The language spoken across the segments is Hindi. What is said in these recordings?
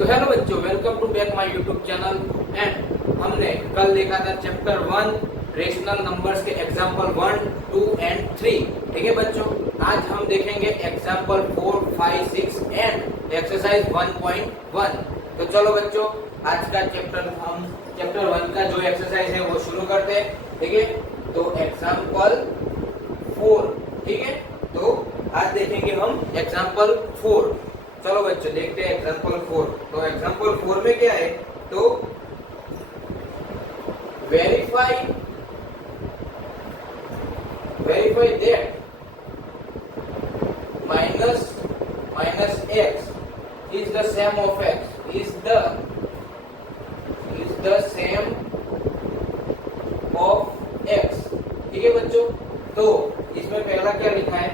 तो हेलो बच्चों, welcome to back my YouTube channel. And हमने कल देखा था चैप्टर 1 रेशनल नंबर्स के एग्जांपल 1, 2 एंड 3। ठीक है बच्चों, आज हम देखेंगे एग्जांपल 4, 5, 6 एंड एक्सरसाइज 1.1। तो चलो बच्चों, आज का चैप्टर 1 का जो एक्सरसाइज है वो शुरू करते हैं। ठीक है, तो एग्जांपल 4। ठीक है, तो आज देखेंगे हम एग्जांपल 4। चलो बच्चों देखते हैं एग्जांपल 4। तो एग्जांपल 4 में क्या है, तो verify that minus x is the same of x is the same of x. ठीक है बच्चों, तो इसमें पहला क्या लिखा है,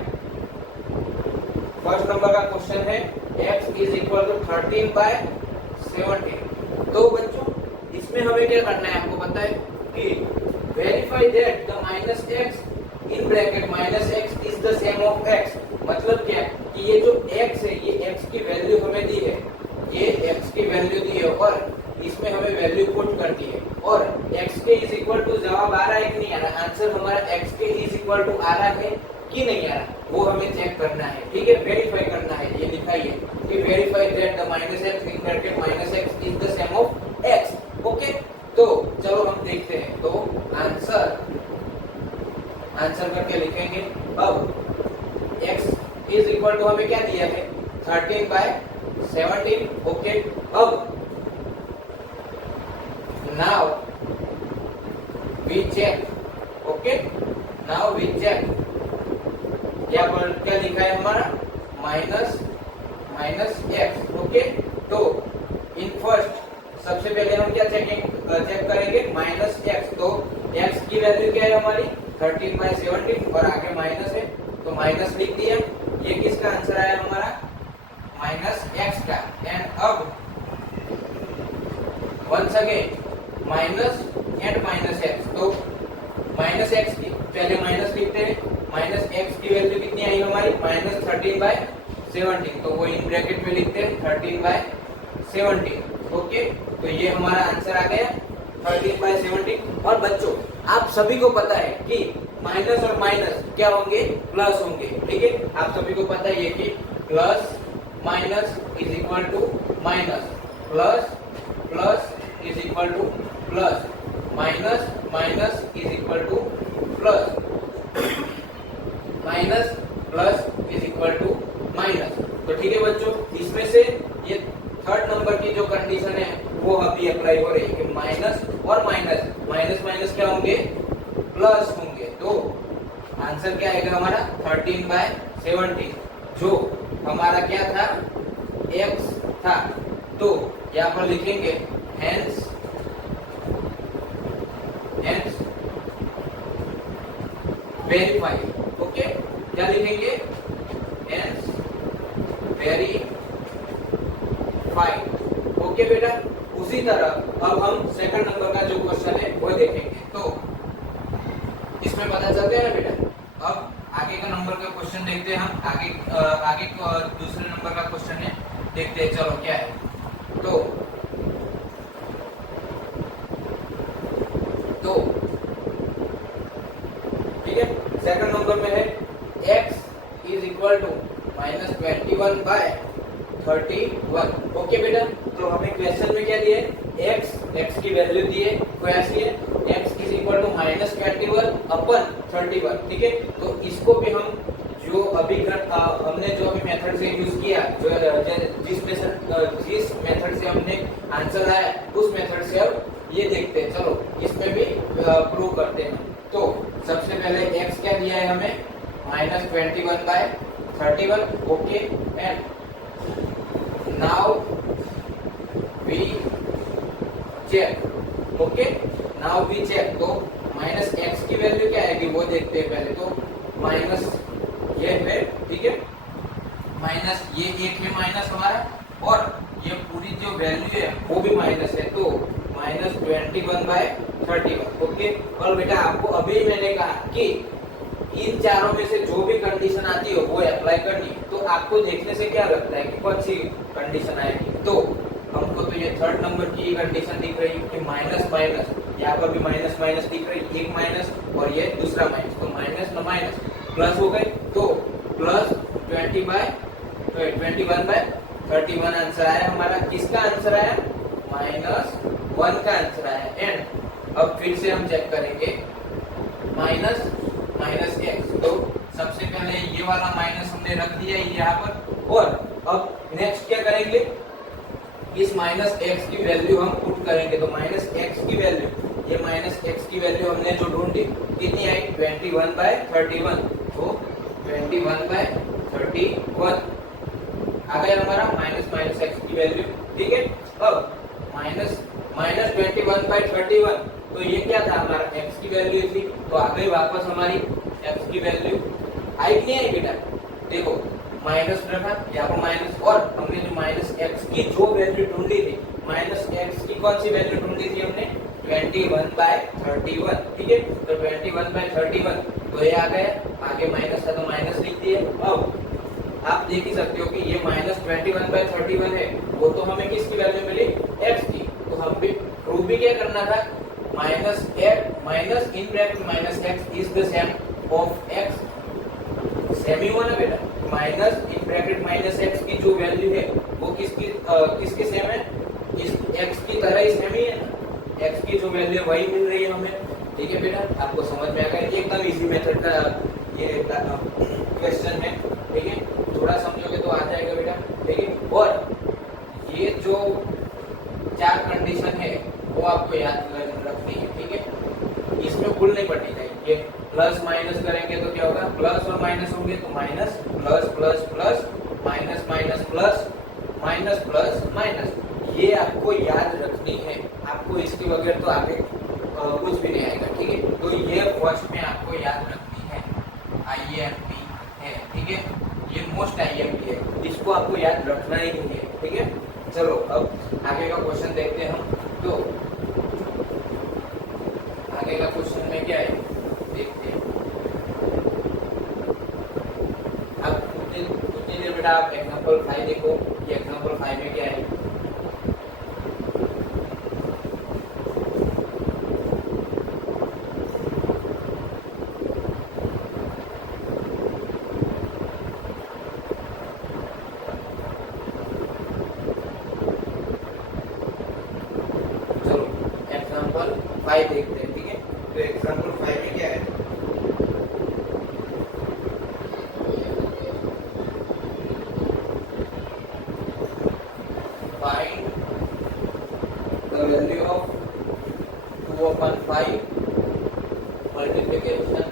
फर्स्ट नंबर का क्वेश्चन है x इज इक्वल टू 13/17। तो बच्चों इसमें हमें क्या करना है, आपको पता है कि verify that the minus x in bracket minus x is the same of x। मतलब क्या कि ये जो x है, ये x की वैल्यू हमें दी है, ये x की वैल्यू दी है और इसमें हमें वैल्यू पुट करनी है और x के इज इक्वल टू जवाब आ रहा है कि नहीं आ रहा, आंसर हमारा x के इज इक्वल टू आ रहा है कि नहीं आ रहा, वो हमें चेक करना है। ठीक है, वेरीफाई करना है। ये लिखा ही है कि verify that the minus x in bracket minus x is the same of x। Okay, तो चलो हम देखते हैं। तो आंसर करके लिखेंगे। अब x इज इक्वल टू हमें क्या दिया है, 13/17। ओके, अब now we check. Okay, now we check. यहाँ पर क्या लिखा है हमारा, माइनस एक्स। ओके, तो इन फर्स्ट सबसे पहले हम क्या चेक करेंगे, माइनस एक्स। तो एक्स की वैल्यू क्या है हमारी, 13/17 और आगे माइनस है तो माइनस लिख दिया। ये किसका आंसर आया हमारा, माइनस एक्स का। एंड अब once again minus and minus x. तो माइनस एक्स की पहले माइनस लिखते हैं, माइनस एक्स की वैल्यू कितनी आई हमारी, माइनस 13/17। तो वो इन ब्रैकेट में लिखते हैं 13/17। ओके, तो ये हमारा आंसर आ गया 13/17। और बच्चों आप सभी को पता है कि माइनस और माइनस क्या होंगे, प्लस होंगे। ठीक है, आप सभी को पता है कि plus minus is equal to minus, plus is equal to plus, minus is equal to plus, minus plus is equal to minus. तो ठीक है बच्चों, इसमें से ये थर्ड नंबर की जो कंडीशन है वो अभी अप्लाई हो रही है कि माइनस और माइनस क्या होंगे, प्लस होंगे। तो आंसर क्या आएगा हमारा, 13/17 जो हमारा क्या था, x था। तो यहाँ पर लिखेंगे हेंस वेरीफाई। ओके, क्या लिखेंगे, हेंस वेरीफाई। ओके बेटा, उसी तरह अब हम सेकंड नंबर का जो क्वेश्चन है वो देखेंगे। तो इसमें पता चलता है ना बेटा। अब आगे का नंबर का क्वेश्चन देखते हैं हम। आगे दूसरे नंबर का क्वेश्चन है, देखते हैं चलो क्या है। तो ठीक है, सेकंड नंबर में है x is equal to -21/31। Okay बेटा, तो हमें क्वेश्चन में क्या दिए, x की वैल्यू दी है, कैसे है, x इज इक्वल टू -21/31। ठीक है, तो इसको भी हम जो अभी हमने जो अभी मेथड से यूज किया, जिस मेथड से हमने आंसर आया उस मेथड से अब ये देखते हैं। चलो इसमें भी प्रूव करते हैं। तो सबसे पहले x क्या दिया है हमें, -21/31। Okay, and now we check. Okay, now we check. तो माइनस एक्स की वैल्यू क्या आएगी वो देखते हैं पहले। तो माइनस ये है, ठीक है, माइनस ये एक है माइनस हमारा और ये पूरी जो वैल्यू है वो भी माइनस है। तो -21/31। ओके, और बेटा आपको अभी मैंने कहा कि इन चारों में से जो भी कंडीशन आती है वो अप्लाई करनी। तो आपको देखने से क्या लगता है कि कौन सी कंडीशन आएगी। तो थर्ड नंबर की कंडीशन दिख रही है कि माइनस माइनस, यहाँ पर भी माइनस माइनस दिख रही है, एक माइनस और ये दूसरा माइनस, तो माइनस न माइनस प्लस हो गए, तो प्लस 21/31 आंसर आया हमारा। किसका आंसर आया? -1 का आंसर आया। एंड अब फिर से हम चेक करेंगे माइनस एक्स, तो सबसे पहले ये वाला माइनस हमने रख दिया यहाँ पर, और अब नेक्स्ट क्या करेंगे, इस माइनस एक्स की वैल्यू हम पुट करेंगे, तो माइनस एक्स की वैल्यू, ये माइनस एक्स की वैल्यू हमने जो ढूंढी कितनी आई? 21/31, तो 21/31 आ गया हमारा माइनस एक्स की वैल्यू। ठीक है, अब माइनस 21/31, तो ये क्या था? हमारा x की वैल्यू थी, तो आ गई वापस हमारी x की वैल्यू। आई कि नहीं आई बेटा? देखो माइनस रखा यहाँ पर माइनस, और हमने जो माइनस x की जो वैल्यू ढूंढी थी, माइनस x की कौन सी वैल्यू ढूंढी थी हमने? 21/31। ठीक है, तो 21/31, तो ये आ गया, आगे माइनस था तो माइनस लिख दिए। अब आप देख ही सकते हो कि ये माइनस 21/31 है, वो तो हमें किसकी वैल्यू मिली? x की, तो हम भी प्रूव भी क्या करना था? Minus in bracket minus x is the same of x, same ही हुआ ना बेटा? Minus in bracket minus x की जो वैल्यू है वो किसके सेम है? इस एक्स की तरह ही सेम ही है ना, एक्स की जो वैल्यू है वही मिल रही है हमें। ठीक है बेटा, आपको समझ में आ गया? एकदम इजी मेथड का ये क्वेश्चन है। ठीक है, थोड़ा समझोगे तो आ जाएगा बेटा। ठीक है, और ये जो 4 कंडीशन है वो आपको याद रखनी है। ठीक है, इसमें भूल नहीं पड़नी चाहिए। ये प्लस माइनस करेंगे तो क्या होगा? प्लस और माइनस होंगे तो minus plus plus plus minus minus plus minus plus minus, ये आपको याद रखनी है। आपको इसके बगैर तो आगे कुछ भी नहीं आएगा। ठीक है, तो ये फर्स्ट में आपको याद रखनी है, IMP है। ठीक है, ये मोस्ट IMP है, इसको आपको याद रखना ही नहीं है। ठीक है, चलो अब आगे का क्वेश्चन देखते हैं हम। तो आगे का क्वेश्चन में क्या है देखते हैं। अब कुछ देर बेटा आप एग्जांपल 5 देखो, ये एग्जांपल 5 में क्या है। एग्जांपल 5 देखते हैं। ठीक है, तो एग्जांपल 5 में क्या है? Find the value of 2/5 multiplication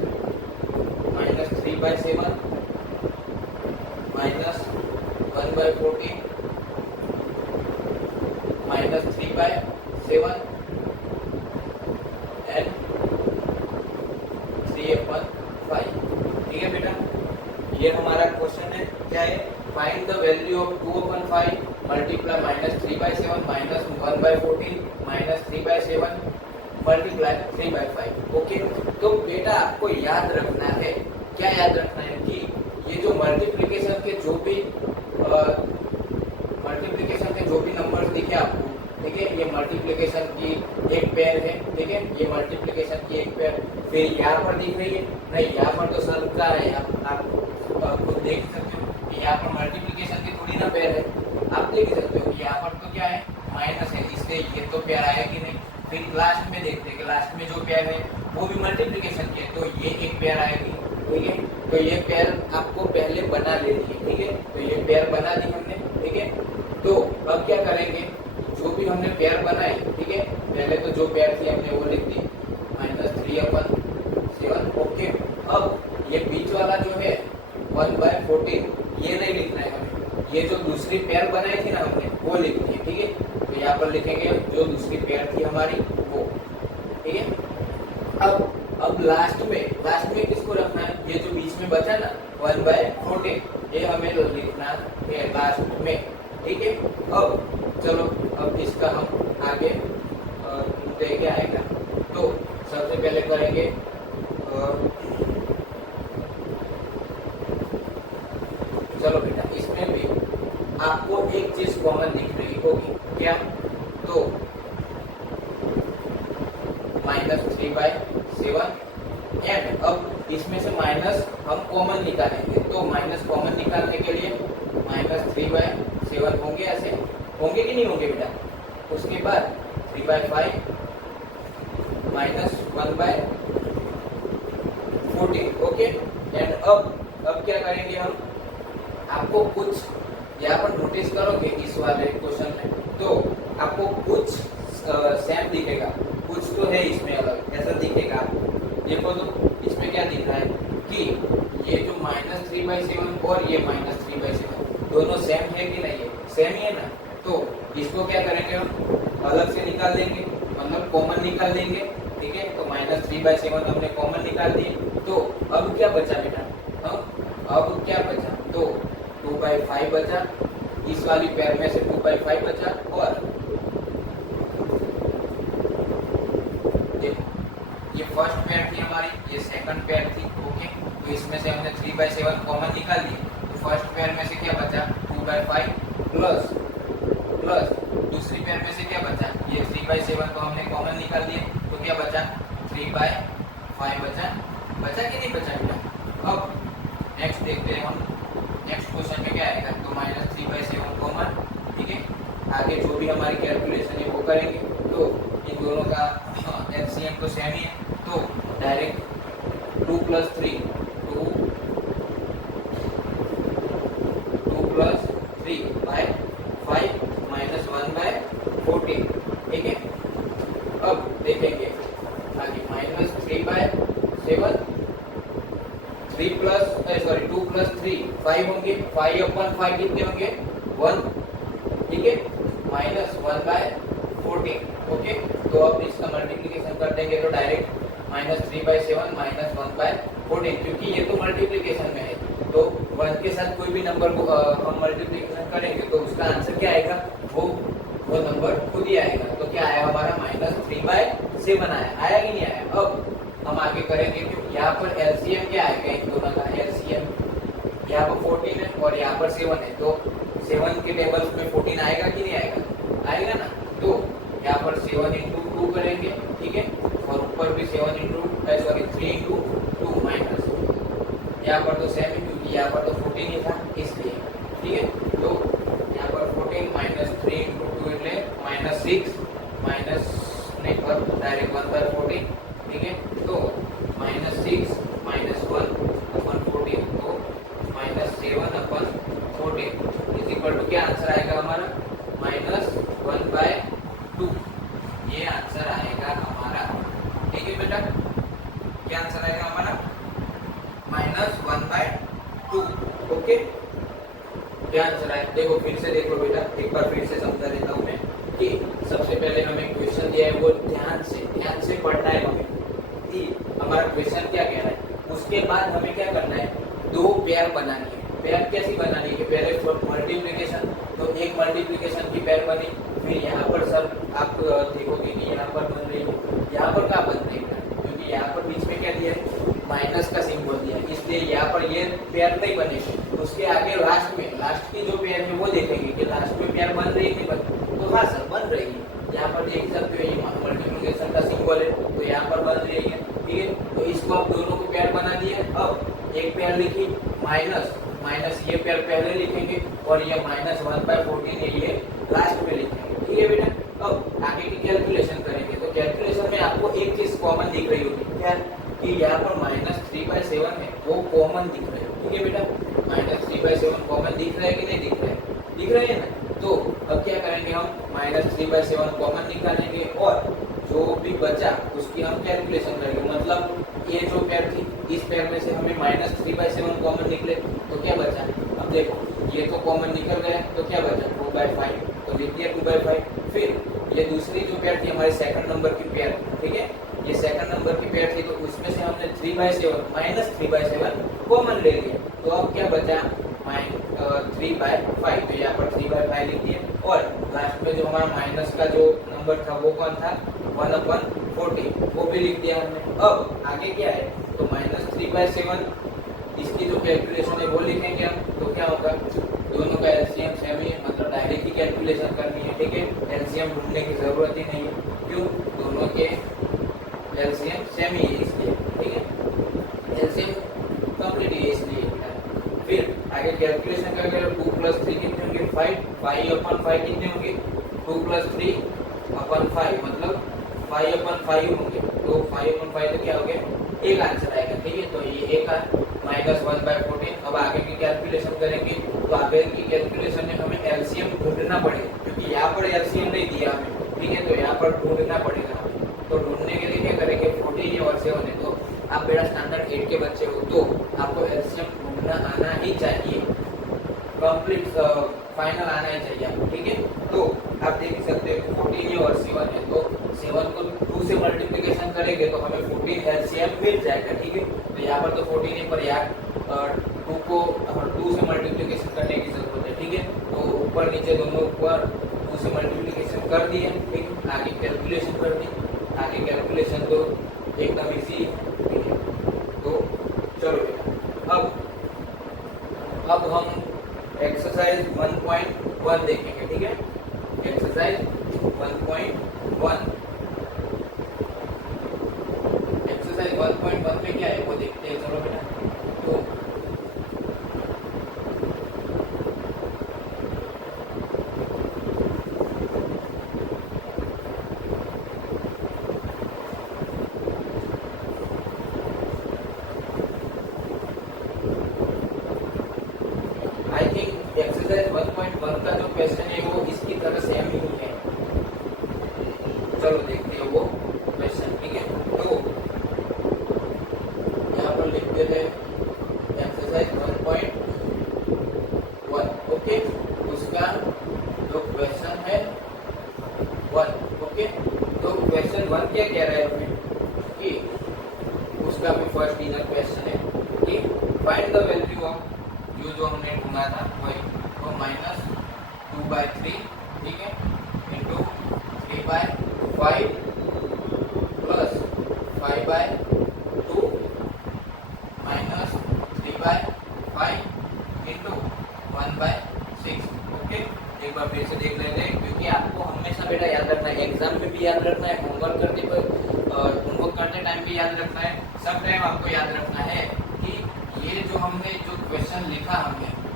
-3/7 -1/14 -3/7 and 3/5। ठीक है बेटा, ये हमारा क्वेश्चन है। क्या है? Find the value of 2/5 multiply -3/7 -1/14 -3/7 multiply 3/5। Okay, तो बेटा आपको याद रखना है, क्या याद रखना है कि ये जो मल्टीप्लिकेशन के जो भी नंबर्स दिखे आपको, ठीक है, ये मल्टीप्लिकेशन की एक पेयर है। ठीक है, ये मल्टीप्लिकेशन की एक पेयर, फिर यहाँ पर दिख रही है नहीं, यहाँ पर तो सब का है, आप खुद देख सकते हो कि यहाँ पर मल्टीप्लिकेशन की थोड़ी ना पेयर है। आप देख सकते हो कि यहाँ पर तो क्या है? माइनस है, इसलिए ये तो पेयर आया कि नहीं। फिर लास्ट में देखते हैं कि लास्ट में जो पेयर है वो भी मल्टीप्लिकेशन की है, तो ये एक पेयर आएगी। ठीक है, तो ये पेयर आपको पहले बना लेनी है। ठीक है, तो ये पेयर बना दी हमने। ठीक है, तो अब क्या करेंगे? जो भी हमने पेयर बनाए, ठीक है, पहले तो जो पेयर थी हमने वो लिख दी -3/7। ओके, अब ये बीच वाला जो है 1/14, ये नहीं लिखना है हमें, ये जो दूसरी पेयर बनाई थी ना हमने वो लिखनी है। ठीक है, तो यहाँ पर लिखेंगे जो दूसरी पेयर थी हमारी वो। ठीक है, अब लास्ट में किसको रखना है? ये जो बीच में बचा ना 1/14, ये हमें लिखना है लास्ट में। ठीक है, अब चलो अब इसका हम आगे क्या आएगा, तो सबसे पहले करेंगे चलो बेटा, इसमें भी आपको एक चीज कॉमन दिख रही होगी, क्या? इसमें से माइनस हम कॉमन निकालेंगे, तो माइनस कॉमन निकालने के लिए -3/7 होंगे, ऐसे होंगे कि नहीं होंगे बेटा। उसके बाद 3/5 -1/14, ओके। एंड अब क्या करेंगे हम, आपको कुछ यहाँ पर नोटिस करोगे इस वाले क्वेश्चन में, तो आपको कुछ सेम दिखेगा, कुछ तो है इसमें अलग, ऐसा दिखेगा आपको। देखो तो इसमें क्या दिख रहा है कि ये जो -3/7 और ये -3/7 दोनों सेम है कि नहीं है, सेम ही है ना। तो इसको क्या करेंगे हम, अलग से निकाल देंगे, मतलब कॉमन निकाल देंगे, ठीक है। तो -3/7 हमने कॉमन निकाल दिए, तो अब क्या बचा बेटा, अब क्या बचा, तो 2/5 बचा, इस वाली पेयर में से 2/5 बचा, और देखो ये फर्स्ट पेयर थी हमारी, ये सेकंड पेयर थी, ओके। तो इसमें से हमने 3/7 कॉमन निकाल दिए, तो फर्स्ट पेयर में से क्या बचा 2/5 प्लस दूसरी पेयर में से क्या बचा, ये 3/7 तो हमने कॉमन निकाल दिए, तो क्या बचा 3/5 बचा कि नहीं बचा बेटा। अब नेक्स्ट देखते हैं हम, नेक्स्ट क्वेश्चन में क्या आएगा, तो -3/7 कॉमन, ठीक है। आगे जो भी हमारी कैलकुलेशन है वो करेंगे, तो इन दोनों का एलसीएम तो सेम ही है, तो डायरेक्ट 2 + 3 2 + 3/5 -1/14, ठीक है। अब देखेंगे आगे -3/7 2 + 3 5 होंगे, 5/5 कितने होंगे 1, ठीक है, -1/14, ओके। तो अब इसका मल्टीप्लिकेशन कर देंगे, तो डायरेक्ट -3/7 -1/14, क्योंकि ये तो मल्टीप्लिकेशन में है, तो 1 के साथ कोई भी नंबर को हम मल्टीप्लिकेशन करेंगे तो उसका आंसर क्या आएगा, वो नंबर खुद ही आएगा। तो क्या आया हमारा -3/7 आया कि नहीं आया। अब हम आगे करेंगे, तो यहाँ पर एलसीएम क्या आएगा, इन दोनों का एलसीएम यहाँ पर 14 है और यहाँ पर 7 है, तो 7 के टेबल्स में 14 आएगा कि नहीं आएगा, आएगा ना। तो यहाँ पर 7 × 2 करेंगे, ठीक है, और ऊपर भी 3 × 2 माइनस, यहाँ पर तो सेम है क्योंकि यहाँ पर तो 14 ही था इसलिए, ठीक है। तो यहाँ पर 14 -3 × 2 એટલે -6 माइनस नहीं पर डायरेक्ट 1/14, ठीक है। तो -6 - 1/14, तो -7/14 इज इक्वल टू क्या आंसर आएगा हमारा -1/2, ये आंसर आएगा हमारा, ठीक है बेटा। क्या आंसर आएगा हमारा -1/2, ओके। क्या आंसर आए, देखो फिर से देखो बेटा, एक बार फिर से समझा देता हूँ मैं कि सबसे पहले हमें क्वेश्चन दिया है, वो ध्यान से पढ़ना है हमें कि हमारा क्वेश्चन क्या कह रहा है। उसके बाद हमें क्या करना है, दो पेयर बनानी है। पेयर कैसी बनानी है कि पहले मल्टीप्लिकेशन, तो एक मल्टीप्लिकेशन की पेयर बनी, फिर यहाँ पर सब आप देखोगे कि यहाँ पर बन रही है, यहाँ पर क्या बन रही है, क्योंकि यहाँ पर बीच में क्या दिया है, माइनस का सिंबल दिया है, इसलिए यहाँ पर ये पेयर नहीं बनेगी। उसके आगे लास्ट की जो पेयर है वो देखेंगे कि लास्ट में पेयर बन रही है कि बन, तो हाँ सर बन रही है, यहाँ पर देख सकते हो ये मल्टीप्लिकेशन का सिंबल है, तो यहाँ पर बन रही है, ठीक है। तो इसको आप दोनों को पेयर बना दिए। अब एक पेयर लिखी माइनस ये पेयर पहले लिखेंगे और ये -1/14 ये लास्ट में लिखेंगे, ठीक है बेटा। अब आगे की कैलकुलेशन करेंगे, तो कैलकुलेशन में आपको एक चीज कॉमन दिख रही होगी, क्या कि यहाँ पर -3/7 है वो कॉमन दिख रहा है, ठीक है बेटा। -3/7 कॉमन दिख रहा है कि नहीं दिख रहा है, दिख रहा है ना। तो अब क्या करेंगे, हम -3/7 कॉमन निकालेंगे और जो भी बचा उसकी हम कैलकुलेशन करेंगे। मतलब ये जो पेयर थी, इस पेयर में से हमें -3/7 कॉमन निकले, तो क्या बचा, अब देखो ये तो कॉमन निकल गया, तो क्या बचा 2/5, तो लिख दिया 2/5। फिर ये दूसरी जो पेयर थी हमारी सेकंड नंबर की पेयर, ठीक है, ये सेकंड नंबर की पेयर थी, तो उसमें से हमने 3/7 कॉमन ले लिया, तो अब क्या बचा 3/5, तो यहाँ पर 3/5 लिख दिया। और लास्ट में जो हमारा माइनस का जो नंबर था वो कौन था 1/14, वो भी लिख दिया हमने। अब आगे क्या है, तो -3/7 इसकी जो कैलकुलेशन है वो लिखेंगे हम, तो क्या होगा, दोनों का एलसीएम सेम ही है, मतलब डायरेक्ट ही कैलकुलेशन करनी है, ठीक है। एलसीएम ढूंढने की जरूरत ही नहीं है, क्यों, दोनों के एलसीएम सेम ही है इसलिए, ठीक है। एलसीएम कंप्लीट है इसलिए। फिर आगे कैलकुलेशन करेंगे, 2 + 3 कितने होंगे 5, 5/5 कितने होंगे 2 + 3/5 मतलब 5/5 होंगे। तो 5/5 तो क्या हो गया एक आंसर आएगा, ठीक है। तो ये एक -1/14। अब आगे की कैलकुलेशन करेंगे, तो आगे की कैलकुलेशन में हमें एलसीएम ढूंढना पड़ेगा, क्योंकि यहाँ पर एलसीएम नहीं दिया हमें, ठीक है। तो यहाँ पर ढूंढना पड़ेगा हमें। तो ढूंढने के लिए क्या करेंगे 14 और 7 है, तो आप बेटा स्टैंडर्ड 8 के बच्चे हो तो आपको एलसीएम ढूंढना आना ही चाहिए, कंप्लीट फाइनल आना ही चाहिए आपको, ठीक है। तो आप देख सकते हो 14 और 7 है, तो 7 को 2 से मल्टीप्लिकेशन करेंगे तो हमें 14 एलसीएम मिल जाएगा, ठीक है। तो यहाँ पर तो 14 है, पर यहाँ 2 को 2 से मल्टीप्लिकेशन करने की जरूरत है, ठीक है। तो ऊपर नीचे दोनों पर 2 से मल्टीप्लिकेशन कर दिए, ठीक है। आगे कैलकुलेशन कर दी, आगे कैलकुलेशन तो एकदम इजी है, ठीक है। तो चलो बेटा अब हम एक्सरसाइज 1.1 देखेंगे, ठीक है। एक्सरसाइज 1.1, एक्सरसाइज 1.1 में क्या है वो देखते हैं, चलो बेटा। तो आई थिंक एक्सरसाइज 1.1 का जो क्वेश्चन है वो इसकी तरह सेम ही है। चलो देखते हैं वो क्वेश्चन, ठीक है। तो यहाँ पर लिख देते हैं एक्सरसाइज 1.1, ओके। उसका जो क्वेश्चन है 1, ओके। तो क्वेश्चन 1 क्या कह रहा है हमें कि उसका भी फर्स्ट इनर क्वेश्चन है कि फाइंड द वैल्यू ऑफ जो हमने ढूंढा था वही, तो -2/3, ठीक है, into 3/5 plus 5/2 minus 3/5 into 1/6, okay. एक बार फिर से देख लेते हैं, क्योंकि आपको हमेशा बेटा याद रखना है, एग्जाम में भी याद रखना है, होमवर्क करते टाइम भी याद रखना है, सब टाइम आपको याद रखना है कि ये जो हमने जो क्वेश्चन लिखा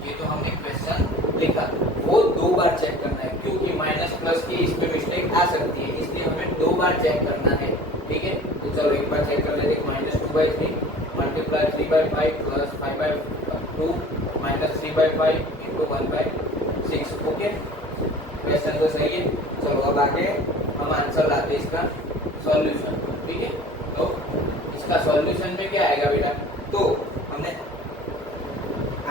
ये जो हमने क्वेश्चन लिखा वो 2 बार चेक करना है, क्योंकि माइनस प्लस की इसमें मिस्टेक आ सकती है, इसलिए हमें 2 बार चेक करना है, ठीक है। तो चलो एक बार चेक कर लेते हैं, -2/3 multiply 3/5 plus 5/2 minus 3/5 into 1/6, okay. Question तो सही है। चलो अब आगे हम आंसर लाते हैं इसका सॉल्यूशन, ठीक है। तो इसका सॉल्यूशन में क्या आएगा बेटा, तो हमने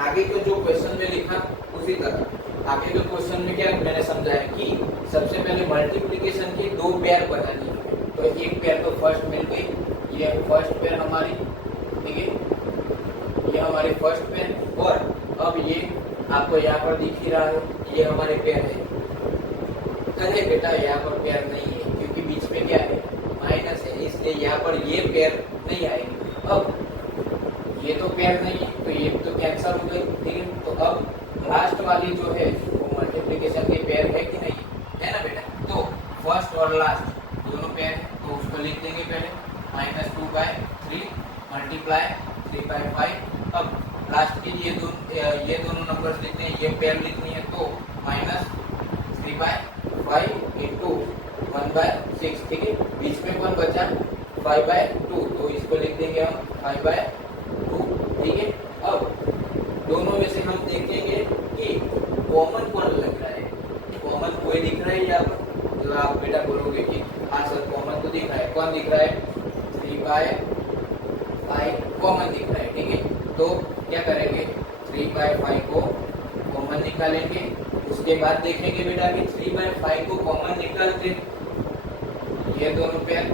आगे को जो क्वेश्चन में लिखा उसी तरह आगे के क्वेश्चन में क्या मैंने समझाया कि सबसे पहले मल्टीप्लिकेशन की 2 पेयर बनानी है। तो एक पेयर तो फर्स्ट मिल गई, ये फर्स्ट पेयर हमारी, ठीक है, ये हमारी फर्स्ट पेयर। और अब ये आपको यहाँ पर दिख ही रहा है, ये हमारे पेयर है। अरे बेटा यहाँ पर पेयर नहीं है, क्योंकि बीच में क्या है माइनस है, इसलिए यहाँ पर ये पेयर नहीं आएगी। अब ये तो पेयर नहीं है, तो ये तो कैंसिल हो गई, ठीक है। तो अब लास्ट वाली जो है वो मल्टीप्लिकेशन की पेयर है कि नहीं है ना बेटा। तो फर्स्ट और लास्ट दोनों पेयर है, तो उसको लिख देंगे पहले -2/3 मल्टीप्लाई 3/5। अब लास्ट के ये दोनों नंबर्स लिखने हैं, ये पेयर लिखनी है, तो -3/5 इंटू 1/6, ठीक है। बीच में कौन बचा 5/2, तो इसको लिख देंगे हम 5/2, ठीक है। अब दोनों में से हम देखेंगे कि कॉमन कौन लग रहा है, कॉमन कोई दिख रहा है यहाँ पर, तो आप बेटा बोलोगे कि हाँ सर कॉमन तो दिख रहा है। कौन दिख रहा है 3/5 कॉमन दिख रहा है, ठीक है। तो क्या करेंगे 3/5 को कॉमन निकालेंगे, उसके बाद देखेंगे बेटा कि 3/5 को कॉमन निकाल के ये दोनों पेयर,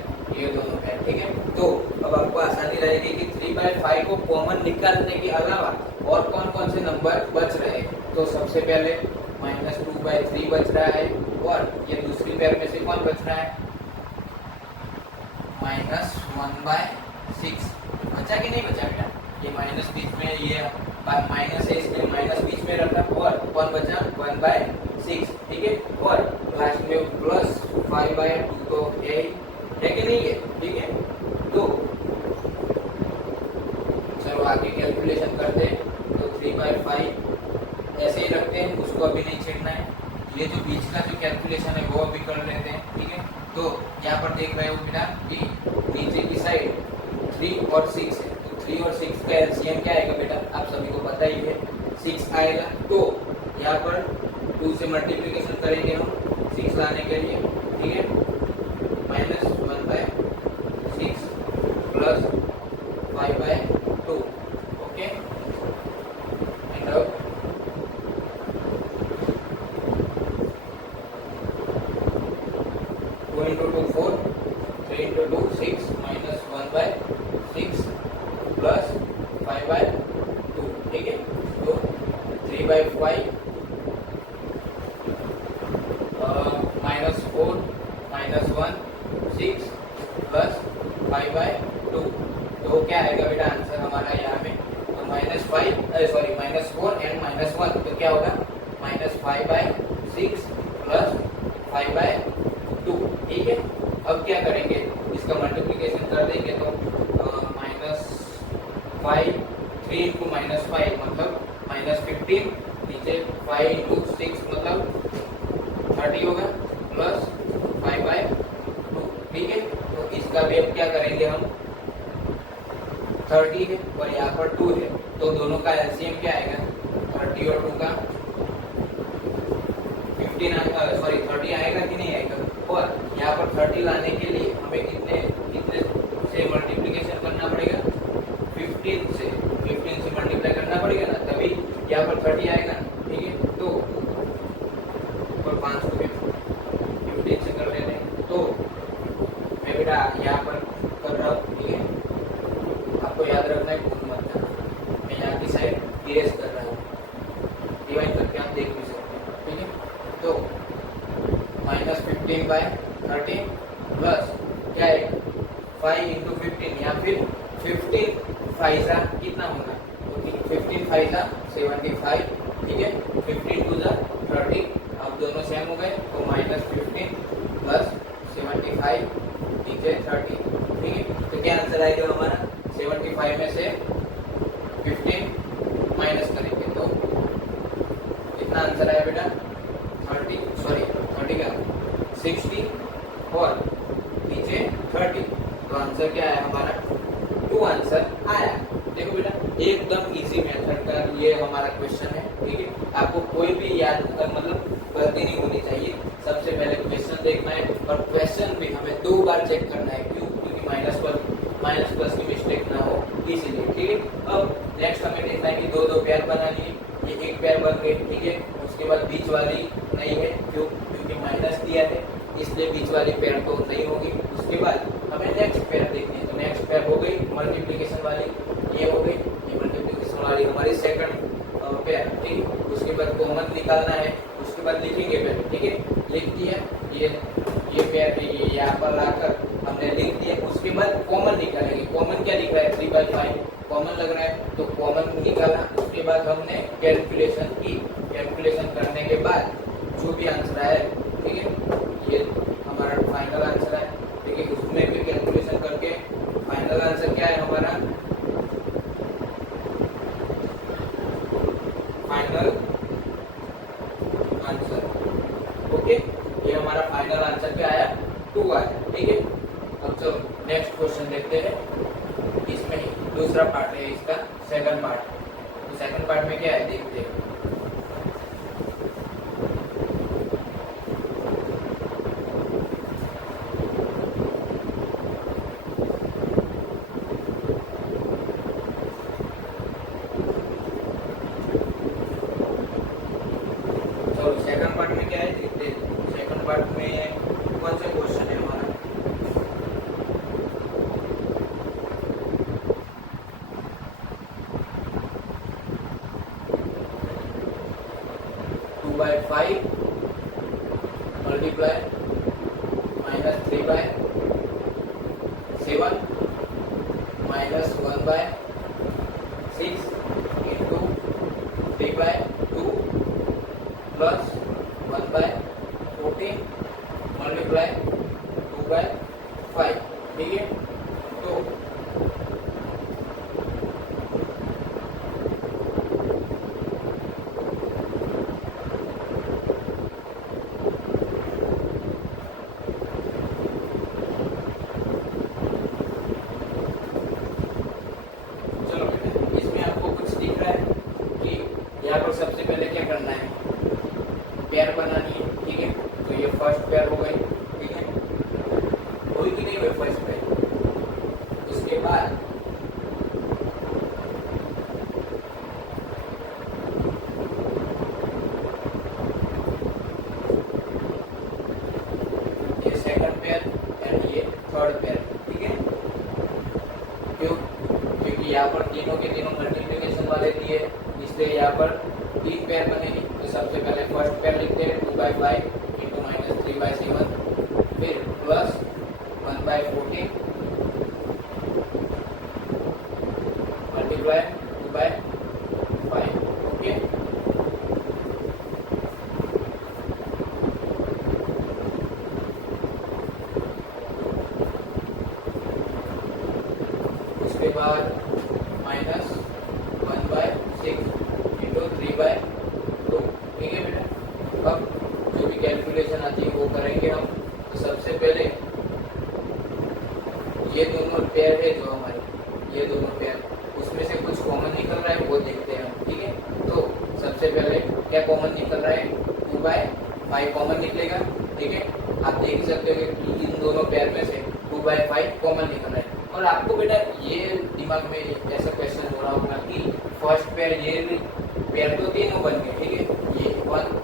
ठीक है। तो अब आपको आसानी रहेगी कि 3/5 को कॉमन निकालने के अलावा और कौन कौन से नंबर बच रहे हैं। तो सबसे पहले -2/3 बच रहा है, और ये दूसरी पेयर में से कौन बच रहा है -1/6 बचा कि नहीं बचा बेटा। ये माइनस बीच में, ये माइनस है इसलिए माइनस बीच में रखा, और कौन बचा 1/6, ठीक है। और लास्ट में प्लस 5/2 तो है कि नहीं है, ठीक है। तो जो कैलकुलेशन है वो अभी कर लेते हैं, ठीक है। तो यहाँ पर देख रहे हो बेटा कि नीचे की साइड 3 और 6 है, तो 3 और 6 का एलसीएम क्या आएगा बेटा, आप सभी को पता ही है 6 आएगा। तो यहाँ पर 2 से मल्टीप्लिकेशन करेंगे हम 6 लाने के लिए, ठीक है, -1/6 प्लस 5/2, ओके। एंड अब 2 into 2 4, 3 into 2 6, -1/6 प्लस 5/2, ठीक है। तो 3/5 -4 -1 6 प्लस 5/2, तो क्या आएगा बेटा आंसर हमारा यहाँ में, तो -4 एंड -1, तो क्या होगा -5/6 प्लस 5/2, ठीक है। अब क्या करेंगे, इसका मल्टीप्लिकेशन कर देंगे तो -5 3 into -5 मतलब -15, नीचे 5 into 6 मतलब 30 होगा प्लस 5/2, ठीक है। तो इसका भी अब क्या करेंगे हम, 30 है और यहाँ पर 2 है, तो दोनों का एलसीएम क्या आएगा, 30 और 2 का 30 आएगा कि नहीं आएगा। और यहाँ पर 30 लाने के लिए हमें कितने कितने से मल्टीप्लिकेशन करना पड़ेगा, 15 से मल्टीप्लाई करना पड़ेगा ना, तभी यहाँ पर 30 आएगा, ठीक है। तो और 5 को भी 15 से कर लेते हैं, तो मैं बेटा यहाँ पर कर रहा हूँ, ठीक है। आपको याद रखना है, भूल मत जाना, मैं यहाँ की साइड इरेज कर रहा हूँ, डिवाइड करके आप देख भी सकते हैं, ठीक है। तो -15/13 प्लस क्या है 5 into 15 या फिर 15 फाइजा कितना होगा, तो 15 फाइजा 75, ठीक है, 15 टू जा 30, अब दोनों सेम हो गए, तो -15 प्लस 75 नीचे 30, ठीक है। तो क्या आंसर आएगा हमारा, 75 में से 15 माइनस करेंगे तो कितना आंसर आया बेटा, 30 का 60 और नीचे 30, तो आंसर क्या आया हमारा, 2 आंसर आया। देखो बेटा एकदम इजी मेथड का ये हमारा क्वेश्चन है, ठीक है। आपको कोई भी याद मतलब गलती नहीं होनी चाहिए, सबसे पहले क्वेश्चन देखना है और क्वेश्चन भी हमें 2 बार चेक करना है, क्यों, क्योंकि माइनस प्लस की मिस्टेक ना हो, इसीलिए, ठीक है। अब नेक्स्ट हमें देखना है कि 2 पेयर बनानी है, ये एक पेयर बन गई, ठीक है। उसके बाद बीच वाली नहीं है, क्यों, क्योंकि माइनस दिया है, इसलिए बीच वाली पेयर तो नहीं होगी। उसके बाद हमें नेक्स्ट पेयर देखनी है, तो नेक्स्ट पेयर हो गई मल्टीप्लिकेशन वाली, ये हो गई, ये मल्टीप्लिकेशन वाली हमारी सेकंड पेयर, ठीक है। उसके बाद कॉमन निकालना है, उसके बाद लिखेंगे पेयर, ठीक है, लिख दिया, ये पेयर ये यहाँ पर लाकर हमने लिख दिया। उसके बाद कॉमन निकालेंगे, कॉमन क्या दिख रहा है, 3/5 कॉमन लग रहा है, तो कॉमन निकाला। उसके बाद हमने कैलकुलेशन की, कैलकुलेशन करने के बाद जो भी आंसर आया, ठीक है, ये हमारा फाइनल आंसर है, ठीक है। उसमें भी कैलकुलेशन करके फाइनल आंसर क्या है हमारा, फाइनल आंसर, ओके। ये हमारा फाइनल आंसर क्या आया, 2 आया, ठीक है। अब चलो नेक्स्ट क्वेश्चन देखते हैं, इसमें ही दूसरा पार्ट है इसका, सेकंड पार्ट। तो सेकंड पार्ट में क्या है देखते हैं, सेकंड पार्ट में क्या है देखते हैं। सेकंड पार्ट में कौन सा क्वेश्चन है हमारा, 2/5 मल्टीप्लाई -3/7 -1/6 into 3/2 प्लस 1/14 मल्टीप्लाई 2/5, ठीक है। तो फर्स्ट पेयर हो गई, ठीक है, हुई कि नहीं हुई फर्स्ट पेयर। उसके बाद ये सेकंड पेयर एंड ये थर्ड पेयर, ठीक है। क्यों? क्योंकि यहाँ पर तीनों के तीनों मल्टीप्लिकेशन वाले दिए, इसलिए यहाँ पर 3 पेयर बनेगी। तो सबसे पहले फर्स्ट पेयर लिखते हैं 2/5 इंटू माइनस 3/7, फिर प्लस 1/14 मल्टीप्लाई 2/5, ओके। उसके बाद माइनस 1/6 इंटू 3/2, ठीक है बेटा। अब जो भी कैलकुलेशन आती है वो करेंगे हम। तो सबसे पहले ये दोनों पेयर है जो हमारे, ये दोनों पेयर, उसमें से कुछ कॉमन निकल रहा है वो देखते हैं हम, ठीक है। तो सबसे पहले क्या कॉमन निकल रहा है, 2/5 कॉमन निकलेगा, ठीक है। आप देख सकते हो कि इन दोनों पेयर में से 2/5 कॉमन निकल रहा है। और आपको बेटा ये दिमाग में ऐसा क्वेश्चन हो रहा होगा कि फर्स्ट पेयर, ये पेयर तो तीनों बन गए, ठीक है, ये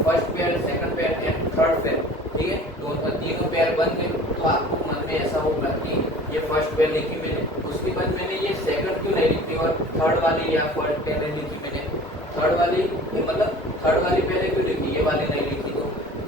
first pair, second pair and third pair, ठीक है, दोनों तीनों पेयर बन गए। तो आपको मन में ऐसा होगा कि ये फर्स्ट पेयर लिखी मैंने, उसके बाद मैंने ये सेकंड क्यों नहीं लिखी और थर्ड वाली या फोर्थ पेयर लिखी मैंने, थर्ड वाली ये मतलब थर्ड वाली पहले क्यों लिखी, ये वाली नहीं लिखी।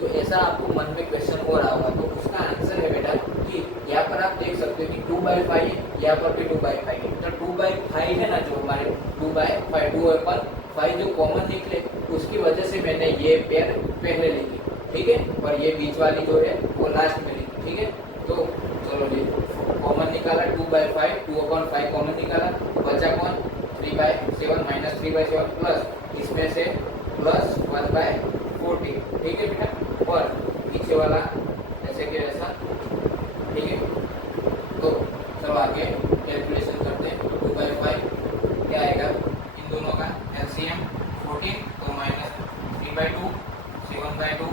तो ऐसा आपको मन में क्वेश्चन हो रहा होगा। तो उसका आंसर है बेटा कि यहाँ पर आप देख सकते हो कि 2/5 है, यहाँ पर भी 2/5 है। तो 2/5 है ना जो हमारे 2/5, 2/5 जो कॉमन निकले उसकी वजह से मैंने ये पेयर पहले लिखी, ठीक है, और ये बीच वाली जो है वो लास्ट में लिखी, ठीक है। तो चलो जी कॉमन निकाला 2/5, 2/5 कॉमन निकाला, बचा कौन 3/7 माइनस 3/7 प्लस इसमें से प्लस 1/14, ठीक है बेटा। और पीछे वाला ऐसे के ऐसा, ठीक है। तो चलो आगे कैलकुलेशन करते हैं। तो 2/5 क्या आएगा, इन दोनों का एलसीएम 14, तो माइनस 3/2 7/2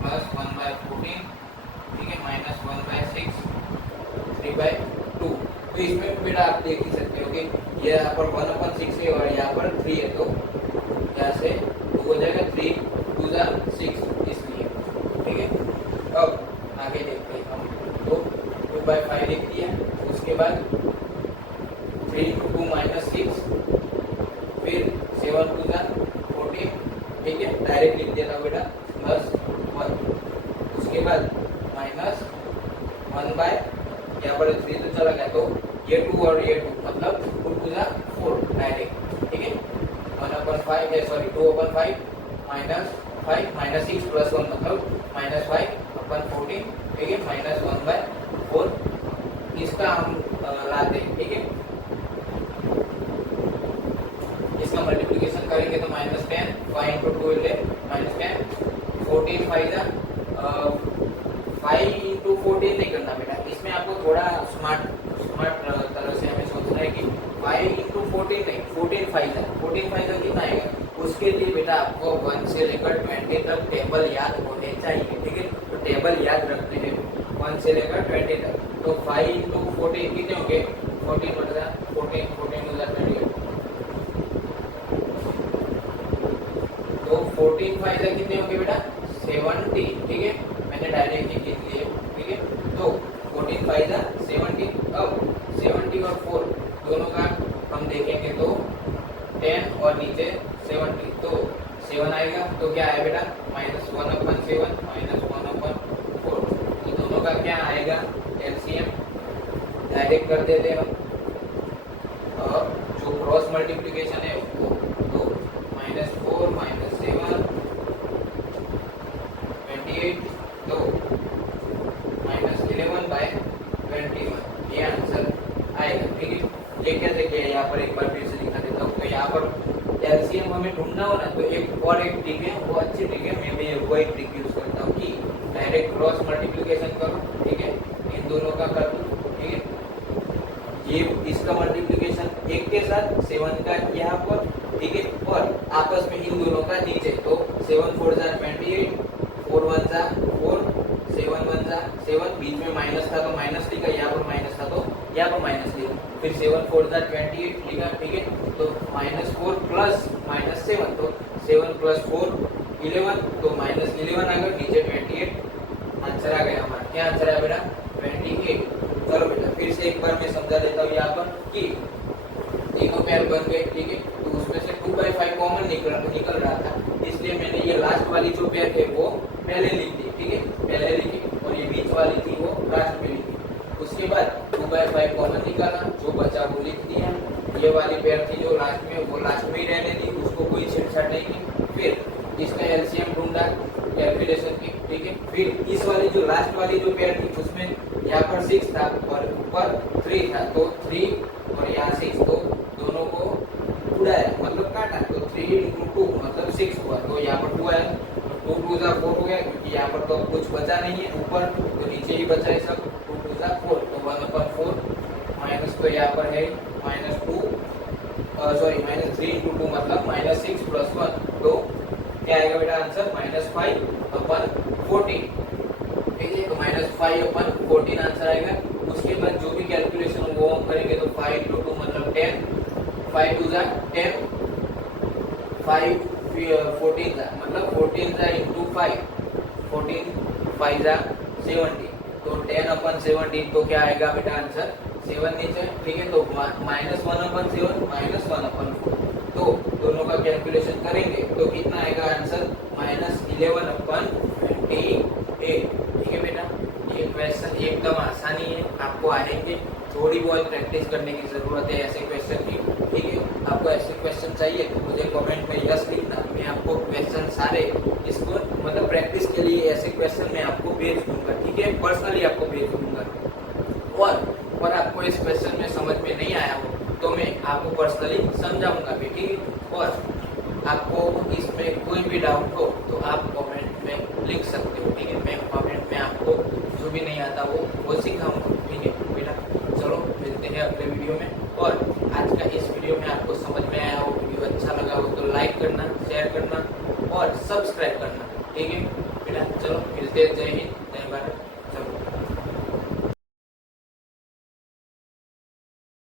प्लस 1/14, ठीक है, माइनस 1/6 3/2। तो इसमें बेटा आप देख ही सकते हो कि ये यहाँ पर 1/6 है और यहाँ पर 3 है, तो यहाँ से 2 हो जाएगा, 3 2 6, इसलिए, ठीक है। अब आगे देखते हैं हम। तो 2/5 लिख दिया, उसके बाद 3 × 2 -6, फिर 7 2 14, ठीक है, डायरेक्ट लिख दिया था बेटा, प्लस 1, उसके बाद माइनस 1/, यहाँ पर 3 तो चला गया, तो ये 2 और ये 2 मतलब 2 2 4 डायरेक्ट, ठीक है। 1/5 है, सॉरी 2/5 माइनस 5 माइनस 6 प्लस 1 मतलब -5/14, ठीक है, माइनस 1/4 इसका हम लाते हैं, ठीक है। इसका मल्टीप्लिकेशन करेंगे तो -10, 5 × 2 ले -10, 14 5 5 × 14 नहीं करना बेटा, इसमें आपको थोड़ा स्मार्ट तरह से हमें सोचना है कि 5 × 14 नहीं, 14 5 कितना आएगा। उसके लिए बेटा आपको 1 से लेकर 20 तक टेबल याद होने चाहिए, ठीक है। तो टेबल याद रखते हैं 1 से लेकर 20 तक। तो 5 × 14 कितने होंगे, 14 बटा 14 14 हो जाता है, तो 14 5 कितने होंगे बेटा 70, ठीक है, मैंने डायरेक्टली लिख लिए, ठीक है। तो 14 5 70। अब 70 और 4 दोनों का हम देखेंगे तो 10 और नीचे 70, तो 7 आएगा, तो क्या आया बेटा -1/7 -1/4। तो दोनों का क्या आएगा एलसीएम, डायरेक्ट कर देते हैं हम। और जो क्रॉस मल्टीप्लिकेशन है वो तो -4 -7 28, तो -11/21 ये आंसर आएगा, ठीक है। ये क्या देखिए यहाँ पर एक बार फिर से दिखा देता हूँ। तो यहाँ पर एलसीएम हमें ढूंढना हो ना, तो एक ट्रिक है, वो अच्छी ट्रिक है, मैं भी वो एक ट्रिक यूज करता हूँ कि डायरेक्ट क्रॉस मल्टीप्लिकेशन करो, ठीक है, इन दोनों का कर दो, ठीक है। ये इसका मल्टीप्लिकेशन 1 के साथ 7 का यहाँ पर, ठीक है, और आपस में इन दोनों का नीचे, तो 7 4 28, 4 1 4 7 बीच में माइनस था तो माइनस लिखा, यहाँ पर माइनस था तो यहाँ पर माइनस लिखा, फिर 7 4 जा 28 लिखा, ठीक है। तो -4 प्लस -7 तो 7 प्लस 4 11 तो -11 आ गया, नीचे 28 आंसर आ गया हमारा। क्या आंसर है बेटा? 28। चलो बेटा फिर से एक बार मैं समझा देता हूँ यहाँ पर कि तीनों पेयर बन गए, ठीक है। तो उसमें से 2/5 कॉमन निकल रहा था, इसलिए मैंने ये लास्ट वाली जो पेयर है वो पहले लिख दी, ठीक है, पहले लिखी, और ये बीच वाली थी वो लास्ट में लिखी। उसके बाद 2/5 कॉमन निकाला, जो बचा वो लिख दिया। ये वाली पेयर थी जो लास्ट में, वो लास्ट में ही रहने दी, उसको कोई छेड़छाड़ नहीं की। फिर इसका एलसीएम ढूंढा कैलकुलेशन की, ठीक है। फिर इस वाली जो लास्ट वाली जो पेयर थी उसमें यहाँ पर 6 था और ऊपर 3 था, तो 3 और यहाँ 6, तो दोनों को उड़ाया मतलब काटा, तो 3 × 2 मतलब 6 हुआ, तो यहाँ पर 2 आया, तो 2 2 जा 4 हो गया, क्योंकि यहाँ पर तो कुछ बचा नहीं है ऊपर, तो नीचे ही बचा है सब, 2 2 जा 4, तो 1/4 माइनस, तो यहाँ पर है -2 सॉरी -3 × 2 मतलब -6 + 1, तो क्या आएगा बेटा आंसर? -5/14, ठीक है। तो -5/14 आंसर आएगा। उसके बाद जो भी कैलकुलेशन वो हम करेंगे, तो 5 × 2 मतलब 10, 5 2 जा 10, 5 14 जा मतलब 14 जा × 5, 14 5 जा 70, तो 10/17, तो क्या आएगा बेटा आंसर? 7 नीचे, ठीक है। तो -1/7 -1/4, तो दोनों का कैलकुलेशन करेंगे तो कितना आएगा आंसर? -11/28, ठीक है बेटा। ये क्वेश्चन एकदम आसानी है, आपको आएंगे, थोड़ी बहुत प्रैक्टिस करने की जरूरत है ऐसे क्वेश्चन की, ठीक है। आपको ऐसे क्वेश्चन चाहिए तो मुझे कमेंट में यस लिखना, मैं आपको क्वेश्चन सारे इसको मतलब प्रैक्टिस के लिए ऐसे क्वेश्चन मैं आपको भेज दूंगा, ठीक है, पर्सनली आपको भेज दूंगा। और आपको इस क्वेश्चन में समझ में नहीं आया हो तो मैं आपको पर्सनली समझाऊंगा भी, ठीक है। और आपको इसमें कोई भी डाउट हो तो आप कमेंट में लिख सकते हो, ठीक है। मैं कमेंट में आपको जो भी नहीं आता वो सिखाऊंगा।